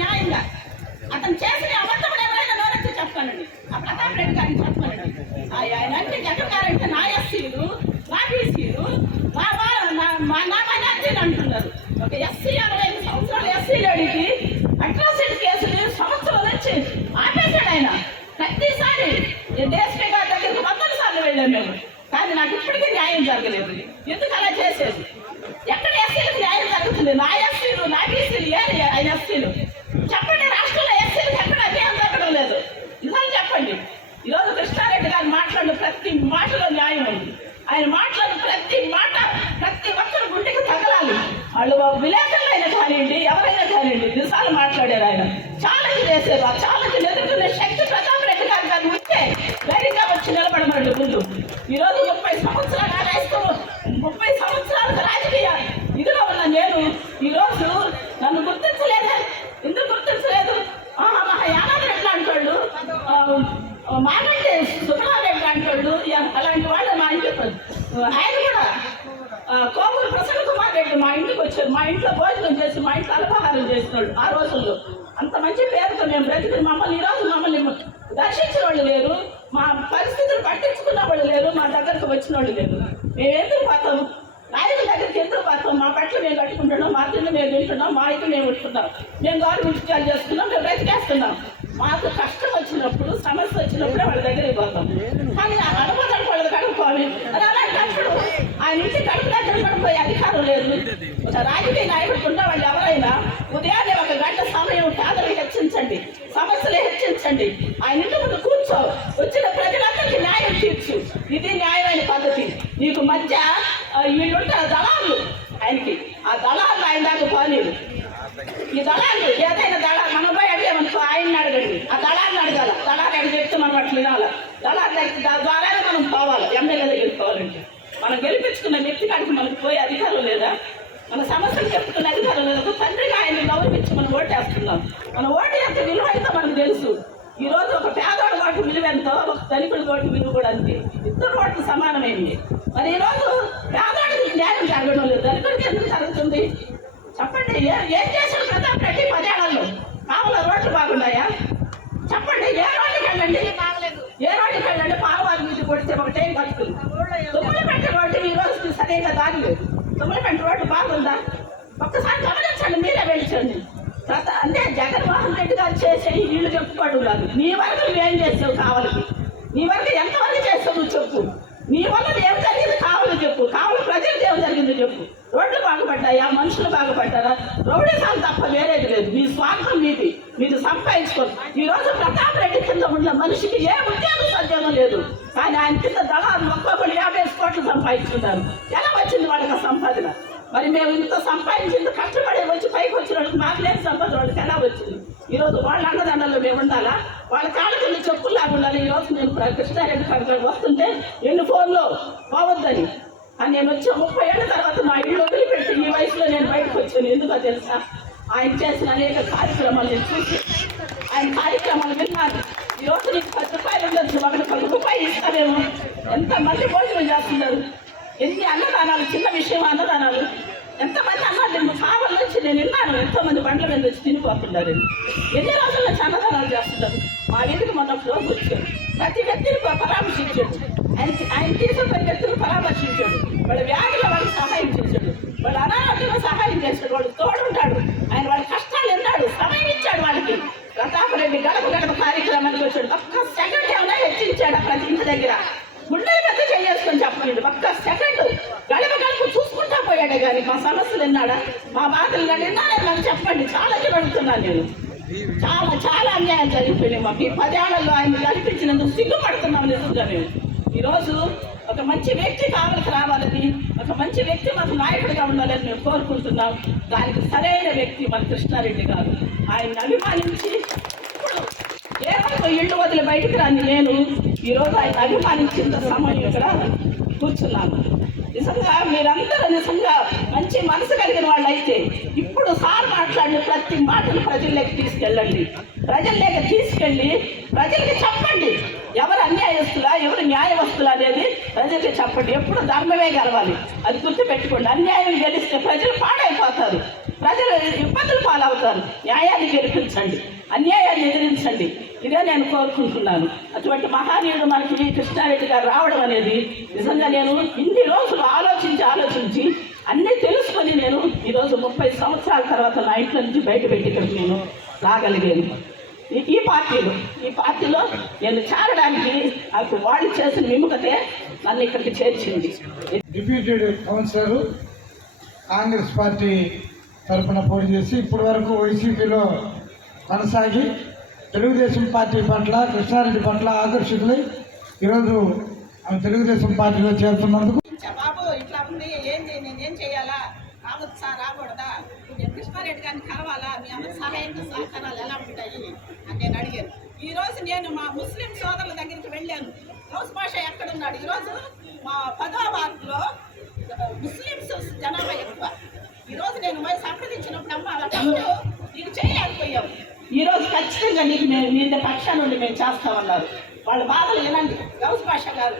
న్యాయంగా అతను చేసిన అబద్ధం ఎవరైనా నోరెత్తి చెప్పానండి. ఆ ప్రతాప్ రెడ్డి గారిని చెప్పానండి. ఆయన అంటే జగన్ గారు అంటే నా ఎస్సీలు, నా బీసీలు, నా మైనార్టీలు అంటున్నారు. ఒక ఎస్సీ 65 సంవత్సరాలు ఎస్సీ లేడీకి అట్రాసిటీ కేసులు సంవత్సరాల నుంచి ఆపేశాడు ఆయన. ప్రతిసారి డీఎస్పీ గారి దగ్గరికి 100 సార్లు వెళ్ళాం మేము, కానీ నాకు ఇప్పటికీ న్యాయం జరగలేదు. ఎందుకు అలా చేసేది? ఎక్కడ ఎస్సీలకు న్యాయం జరుగుతుంది? నా ఎస్సీలు, నా బీసీలు, ఆయన ఎస్సీలు చెప్పండి. రాష్ట్రంలో ఎస్సీలకు ఎక్కడ న్యాయం జరగడం లేదు. నిజాలు చెప్పండి. ఈరోజు కృష్ణారెడ్డి గారు మాట్లాడిన ప్రతి మాటలో న్యాయం ఉంది. ఆయన మాట్లాడిన ప్రతి మాట ప్రతి ఒక్కరు గుండెకి తగలాలి. వాళ్ళు విలేకరులైనా కానివ్వండి, ఎవరైనా కానివ్వండి, నిజాలు మాట్లాడారు. ఆయన ఛాలెంజ్ చేశారు. ఆ ఛాలెంజ్ ఎదుర్కొనే శక్తి ప్రతాప్ రెడ్డి గారు కానీ ఉంటే ధైర్యంగా వచ్చి నిలబడమనండి ముందు. ఈరోజు 30 సంవత్సరాలు ఆదాయిస్తూ 30 సంవత్సరాలకు రాజకీయ ఇదిలో ఉన్న నేను ఈరోజు నన్ను గుర్తించలేదు. ఎందుకు గుర్తించలేదు? మా యానాథ్ రెడ్డి అంటాడు, మానంటే సుబ్రహ్మణ్యం అంటాడు, అలాంటి వాళ్ళు మా ఇంటికి ఆయన కూడా కోమూరు ప్రసన్న కుమార్ రెడ్డి మా ఇంటికి వచ్చారు. మా ఇంట్లో భోజనం చేసి మా ఇంట్లో అల్పాహారం చేసినాడు. ఆ రోజుల్లో అంత మంచి పేరుతో మేము బ్రతికి మమ్మల్ని ఈరోజు మమ్మల్ని దర్శించిన వాళ్ళు లేరు, మా పరిస్థితులు పట్టించుకున్న వాళ్ళు లేరు, మా దగ్గరకు వచ్చిన వాళ్ళు లేరు. మేము ఎందుకు పోతాం? నాయకుల దగ్గరికి ఎందుకు పోతాం? మా పట్ల మేము కట్టుకుంటున్నాం, మా తిండి మేము తింటున్నాం, మా ఇల్లు మేము ఉంటున్నాం, మేము గవర్నమెంట్ ఉద్యోగాలు చేస్తున్నాం, మేము బ్రతికేస్తున్నాం. మాకు కష్టం వచ్చినప్పుడు, సమస్య వచ్చినప్పుడే వాళ్ళ దగ్గరికి పోతాం. కానీ ఆ అనుభవం వాళ్ళ కడుక్కోవాలి. అది అలాంటప్పుడు ఆయన ఇంటి కడుపు దగ్గర పడిపోయే అధికారం లేదు. ఒక రాజకీయ నాయకుడు ఉన్న వాళ్ళు ఎవరైనా ఉదయాన్నే 1 గంట సమయం పేదలు హెచ్చించండి, సమస్యలు హెచ్చించండి, ఆయన ఇంటి ముందు కూర్చో, వచ్చిన ప్రజలందరికీ న్యాయం తీర్చు. ఇది న్యాయమైన పద్ధతి. నీకు మధ్య వీళ్ళుంటారు దళాలు, ఆయనకి ఆ దళాలు ఆయన దాకా పోలేదు. ఈ దళాలు ఏదైనా మనం పోయి అడిగామనుకో ఆయన్ని అడగండి, ఆ దళాన్ని అడగాల. దళాలు ఎక్కడ చెప్తే మనం అట్లా వినాలి. దళాలు ద్వారానే మనం పోవాలి. ఎమ్మెల్యే దగ్గరికి పోవాలంటే మనం గెలిపించుకున్న వ్యక్తి కాడికి మనకు పోయే అధికారం లేదా? మన సమస్యలు చెప్పుకునే అధికారం లేదా? తండ్రిగా ఆయన్ని గౌరవించి మనం ఓటేస్తున్నాం. మన ఓటు ఎంత విలువ అయితే మనకు తెలుసు. ఈరోజు ఒక పేదోడి ఓటు విలువ ఎంతో, ఒక ధనికుడి ఓటు విలువ కూడా అంతే. ఇద్దరు ఓట్లు సమానమైంది. మరి ఈరోజు పేదోడికి న్యాయం జరగడం లేదు, ధనికుడికి ఎందుకు జరుగుతుంది చెప్పండి? ఏం చేశారు ప్రతాప్ రెడ్డి 10 ఏళ్లలో? కావాల రోడ్లు బాగున్నాయా చెప్పండి? ఏ రోడ్డుకి వెళ్ళండి, ఏ రోడ్డుకి వెళ్ళండి, పాలవారి నుంచి కొడితే ఒక టైం కట్టుకుంది. తుమ్మలపెంట రోడ్డు ఈ రోజు సరైన దారి లేదు. తుమ్మలపెంట రోడ్డు బాగుందా? ఒక్కసారి గమనించండి, మీరే వెళ్ళించండి. అంటే జగన్మోహన్ రెడ్డి గారు చేసే వీళ్ళు చెప్పుకోవడం కాదు. నీ వరకు నువ్వేం చేసావు కావాలకి? నీ వరకు ఎంతవరకు చేస్తావు నువ్వు చెప్పు. నీ వల్ల ఏం జరిగింది కావాలి చెప్పు. కావాలి ప్రజలకు ఏం జరిగింది చెప్పు. రోడ్లు బాగుపడ్డాయా? మనుషులు బాగుపడ్డారా? రౌడీసాలు తప్ప వేరేది లేదు. మీ స్వార్థం మీరు సంపాదించుకోరు. ఈ రోజు ప్రతాప్ రెడ్డి కింద ఉన్న మనిషికి ఏ ఉద్యోగం సద్యోగం లేదు, కానీ ఆయన కింద దళాలు ఒక్కొక్కరు 50 కోట్లు సంపాదించుకున్నారు. ఎలా వచ్చింది వాళ్ళకి సంపాదన? మరి మేము ఇంత సంపాదించింది కష్టపడి వచ్చి పైకి వచ్చిన వాళ్ళకి మాకు లేని సంపాదన వాళ్ళకి ఎలా వచ్చింది? ఈరోజు వాళ్ళ అన్నదండల్లో మేము ఉండాలా? వాళ్ళ కాళ్ళకి చెప్పుల్లాగా ఉండాలి. ఈరోజు నేను కృష్ణారెడ్డి గారికి వస్తుంటే ఎన్ని ఫోన్లో పోవద్దని, అని నేను వచ్చి 30 ఏళ్ళ తర్వాత నా ఇల్లు వదిలిపెట్టి ఈ వయసులో నేను బయటకు వచ్చాను. ఎందుకో తెలుసా? ఆయన చేసిన అనేక కార్యక్రమాలు నేను చూసి, ఆయన కార్యక్రమాలు విన్నాను. ఈరోజు నీకు 10 రూపాయలు ఉండొచ్చు, ఒకటి 10 రూపాయలు ఇస్తారేమో. ఎంతమంది భోజనం చేస్తున్నారు, ఎన్ని అన్నదానాలు, చిన్న విషయం అన్నదానాలు. ఎంతమంది అన్నారు నేను కావాలి నుంచి నేను విన్నాను. ఎంతోమంది బండ్ల మీద వచ్చి తినిపోతున్నారు. ఎన్ని రోజుల నుంచి అన్నదానాలు చేస్తున్నారు. మా ఇంటికి మొన్న రోజు వచ్చాడు, ప్రతి వ్యక్తిని పరామర్శించాడు. ఆయన తీసుకున్న వ్యక్తులు పరామర్శించాడు. వాళ్ళ వ్యాధిలో వాళ్ళకి సహాయం చేశాడు, వాళ్ళ అనారోగ్యంలో సహాయం చేశాడు, వాళ్ళు తోడుంటాడు. ఆయన వాళ్ళ కష్టాలు విన్నాడు, సమయం ఇచ్చాడు వాళ్ళకి. ప్రతాప్ రెడ్డి గడప కార్యక్రమానికి వచ్చాడు. ఒక్క సెకండ్ ఏమైనా హెచ్చించాడు ప్రతి ఇంటి దగ్గర. గుండెల పెద్ద చేసుకొని చెప్పండి. ఒక్క సెకండ్ గడప చూసుకుంటా పోయాడే కానీ మా సమస్యలు విన్నాడా? మా బాధలు విన్నాడా? నాకు చెప్పండి. చాలా అడుగుతున్నాను నేను. చాలా అన్యాయం జరిగిపోయినాయి మాకు. ఈ 10 ఏళ్లలో ఆయన కల్పించినందుకు సిగ్గుపడుతున్నాం నిజంగా. మేము ఈరోజు ఒక మంచి వ్యక్తి కావలసి రావాలని, ఒక మంచి వ్యక్తి మాకు నాయకుడిగా ఉండాలని మేము కోరుకుంటున్నాం. దానికి సరైన వ్యక్తి మన కృష్ణారెడ్డి గారు. ఆయన్ని అభిమానించి ఏదో ఇళ్ళు వదిలి బయటికి రాని నేను ఈరోజు ఆయన అభిమానించిన సమయం ఇక్కడ కూర్చున్నాను. నిజంగా మీరందరూ నిజంగా మంచి మనసు కలిగిన వాళ్ళు అయితే ఇప్పుడు సార్ మాట్లాడిన ప్రతి మాటను ప్రజల్లోకి తీసుకెళ్ళండి. ప్రజల్లోకి తీసుకెళ్ళి ప్రజలకి చెప్పండి ఎవరు అన్యాయస్తులా ఎవరు న్యాయవస్తులా అనేది ప్రజలకి చెప్పండి. ఎప్పుడు ధర్మమే గెలవాలి, అది గుర్తుపెట్టుకోండి. అన్యాయం గెలిస్తే ప్రజలు పాడైపోతారు, ప్రజలు ఇబ్బందులు పాలవుతారు. న్యాయాన్ని గెలిపించండి, అన్యాయాన్ని ఎదిరించండి. ఇదే నేను కోరుకుంటున్నాను. అటువంటి మహానీయుడు మనకి వి. కృష్ణారెడ్డి గారు రావడం అనేది నిజంగా నేను ఇన్ని రోజులు ఆలోచించి అన్నీ తెలుసుకొని నేను ఈరోజు 30 సంవత్సరాల తర్వాత నా ఇంట్లో నుంచి బయట పెట్టి ఇక్కడికి నేను రాగలిగాను. ఈ పార్టీలో నేను చేరడానికి నాకు వాళ్ళు చేసిన విముఖతే నన్ను ఇక్కడికి చేర్చింది. డిప్యూటెడ్ కౌన్సిలర్ కాంగ్రెస్ పార్టీ తరఫున పోటీ చేసి ఇప్పటి వరకు వైసీపీలో కొనసాగి తెలుగుదేశం పార్టీ పట్ల కృష్ణారెడ్డి పట్ల ఆకర్షితులై ఈరోజు ఆమె తెలుగుదేశం పార్టీలో చేరుతున్నందుకు బాబు ఇట్లా ఉంది, నేనేం చేయాలా, రావచ్చా రాకూడదా, కృష్ణారెడ్డి గారిని కలవాలా, మీ అందరి సహకారాలు ఎలా ఉంటాయి అని నేను అడిగాను. ఈరోజు నేను మా ముస్లిం సోదరుల దగ్గరికి వెళ్ళాను. గౌస్ భాష ఎక్కడున్నాడు? ఈరోజు మా 10వ వార్డులో ముస్లిమ్స్ జనాభా ఎక్కువ. ఈరోజు నేను మరి సంప్రదించినప్పుడు అమ్మ వాళ్ళప్పుడు నీకు చేయలేకపోయావు, ఈరోజు ఖచ్చితంగా నీకు మీ పక్షాన నుండి మేము చేస్తామన్నారు. వాళ్ళ బాధలు వినండి. గౌస్ భాష గారు